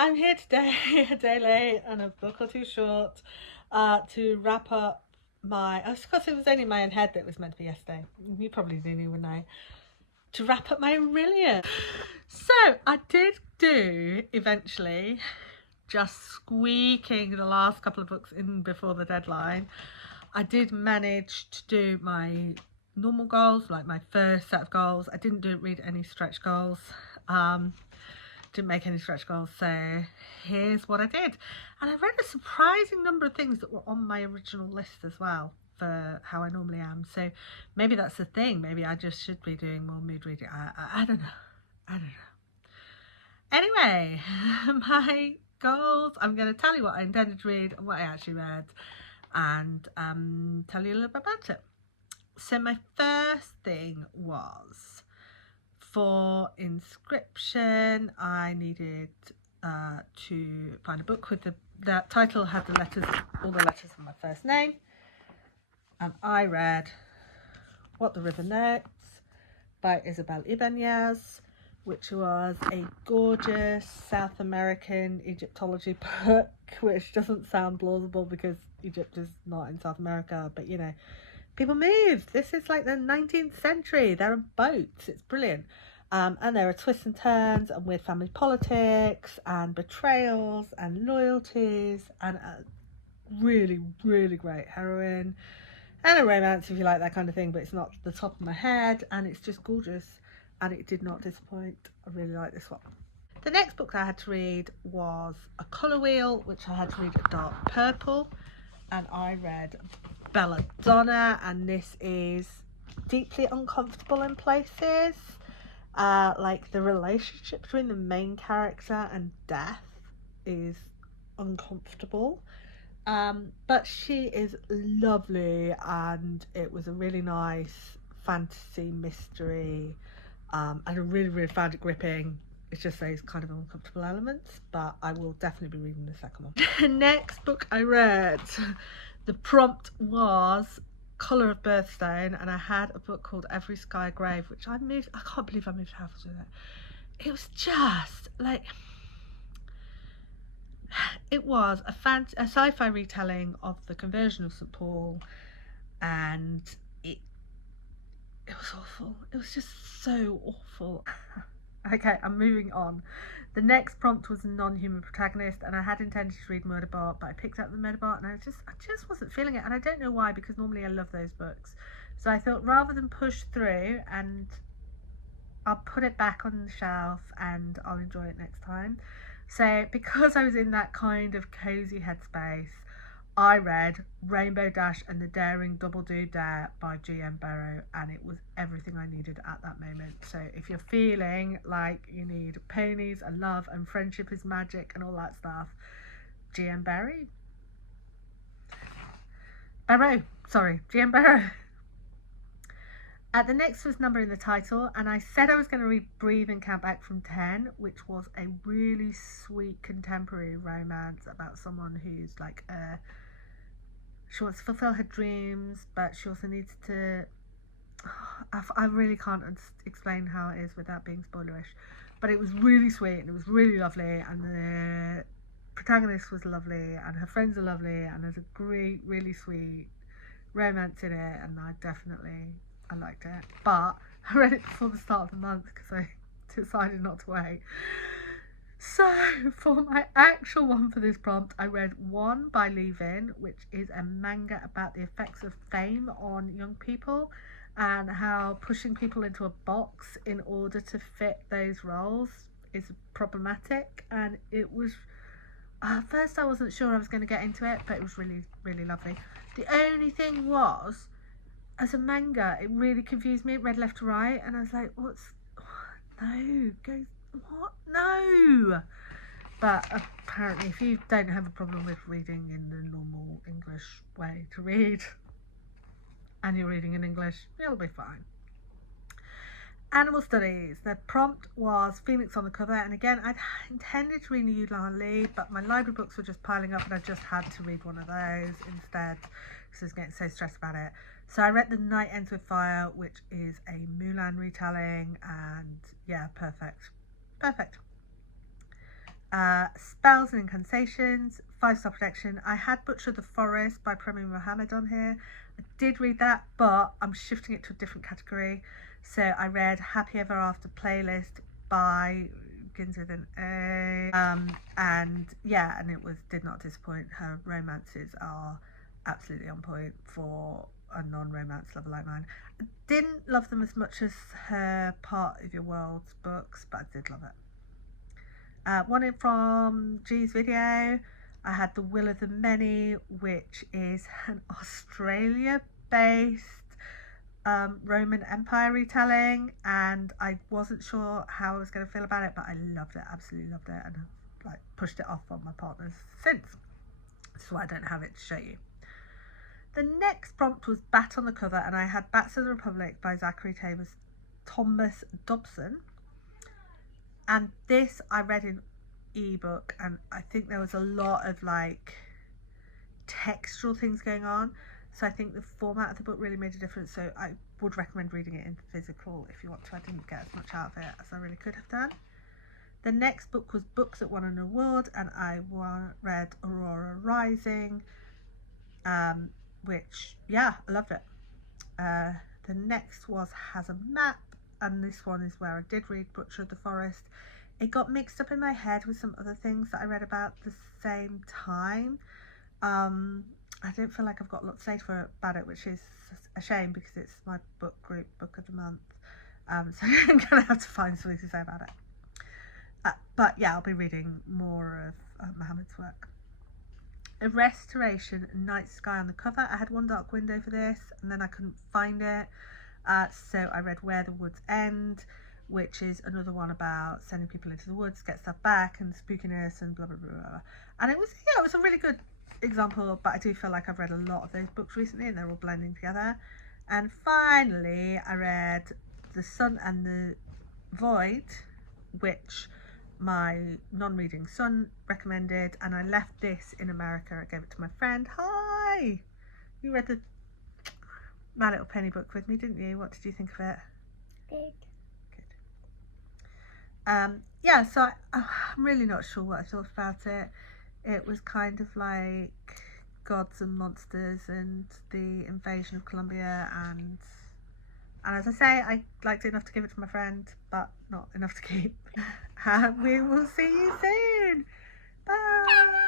I'm here today, a day late and a book or two short, to wrap up my. Of course, it was only in my own head that it was meant to be yesterday. You probably didn't even know. To wrap up my Orilium. So I did do eventually, just squeaking the last couple of books in before the deadline. I did manage to do my normal goals, like my first set of goals. I didn't read any stretch goals. Didn't make any stretch goals, so here's what I did. And I read a surprising number of things that were on my original list as well for how I normally am. So maybe that's the thing. Maybe I just should be doing more mood reading. I don't know. I don't know. Anyway, my goals. I'm going to tell you what I intended to read and what I actually read, and tell you a little bit about it. So my first thing was, for inscription, I needed to find a book with the title had the letters, all the letters of my first name, and I read What the River Notes by Isabel Ibanez, which was a gorgeous South American Egyptology book, which doesn't sound plausible because Egypt is not in South America, but you know, people moved. This is like the 19th century. There are boats. It's brilliant. And there are twists and turns and weird family politics and betrayals and loyalties and a really, really great heroine and a romance if you like that kind of thing, but it's not the top of my head, and it's just gorgeous and it did not disappoint. I really like this one. The next book that I had to read was A Colour Wheel, which I had to read a dark purple, and I read Belladonna, and this is deeply uncomfortable in places. Like the relationship between the main character and Death is uncomfortable, but she is lovely, and it was a really nice fantasy mystery, and I really found it gripping. It's just those kind of uncomfortable elements, but I will definitely be reading the second one. The next book I read, the prompt was Colour of Birthstone, and I had a book called Every Sky Grave, which I can't believe I moved house with it. It was just like, it was a sci-fi retelling of the conversion of St. Paul, and it was awful. It was just so awful. Okay, I'm moving on. The next prompt was a non-human protagonist, and I had intended to read Murderbot, but I picked up the Murderbot and I just wasn't feeling it, and I don't know why, because normally I love those books. So I thought, rather than push through, and I'll put it back on the shelf and I'll enjoy it next time. So because I was in that kind of cozy headspace, I read Rainbow Dash and the Daring Double Do Dare by G.M. Barrow, and it was everything I needed at that moment. So if you're feeling like you need ponies and love and friendship is magic and all that stuff, G.M. Barrow. G.M. Barrow. The next was Number in the Title, and I said I was going to read Breathe and Count Back from 10, which was a really sweet contemporary romance about someone who's like she wants to fulfill her dreams, but she also needs to. I really can't explain how it is without being spoilerish, but it was really sweet and it was really lovely, and the protagonist was lovely and her friends are lovely, and there's a great, really sweet romance in it, and I liked it. But I read it before the start of the month because I decided not to wait. So for my actual one for this prompt, I read One by Leavin, which is a manga about the effects of fame on young people and how pushing people into a box in order to fit those roles is problematic. And it was, at first I wasn't sure I was going to get into it, but it was really, really lovely. The only thing was, as a manga, it really confused me. It read left to right, and I was like, no. But apparently, if you don't have a problem with reading in the normal English way to read, and you're reading in English, you'll be fine. Animal Studies. The prompt was Phoenix on the cover, and again, I'd intended to read Yulan Li, but my library books were just piling up, and I just had to read one of those instead because I was getting so stressed about it. So I read The Night Ends with Fire, which is a Mulan retelling, and yeah, perfect. Spells and Incantations, 5-star protection. I had Butcher of the Forest by Premier Mohammed on here. I did read that, but I'm shifting it to a different category. So I read Happy Ever After Playlist by begins with an A. And yeah, and it did not disappoint. Her romances are absolutely on point for a non-romance lover like mine. I didn't love them as much as her Part of Your World's books, but I did love it. One from G's video, I had The Will of the Many, which is an Australia-based Roman Empire retelling, and I wasn't sure how I was going to feel about it, but I loved it, absolutely loved it, and I've pushed it off on my partners since, so I don't have it to show you. The next prompt was Bat on the Cover, and I had Bats of the Republic by Zachary Thomas Dobson. And this I read in ebook, and I think there was a lot of textual things going on, so I think the format of the book really made a difference. So I would recommend reading it in physical if you want to. I didn't get as much out of it as I really could have done. The next book was Books That Won an Award, and I read Aurora Rising, which, yeah, I loved it. The next was Has a Map, and this one is where I did read Butcher of the Forest. It got mixed up in my head with some other things that I read about the same time. I don't feel like I've got a lot to say about it, which is a shame because it's my book group book of the month. So I'm going to have to find something to say about it. But yeah, I'll be reading more of Mohammed's work. A Restoration, Night Sky on the Cover. I had One Dark Window for this, and then I couldn't find it. So I read Where the Woods End, which is another one about sending people into the woods, get stuff back, and spookiness and blah blah blah blah. And it was a really good example, but I do feel like I've read a lot of those books recently and they're all blending together. And finally I read The Sun and the Void, which my non-reading son recommended, and I left this in America. I gave it to my friend. Hi! You read the My Little Penny book with me, didn't you? What did you think of it? Good. Yeah, so I'm really not sure what I thought about it. It was kind of like gods and monsters and the invasion of Colombia, and as I say, I liked it enough to give it to my friend, but not enough to keep. And we will see you soon. Bye.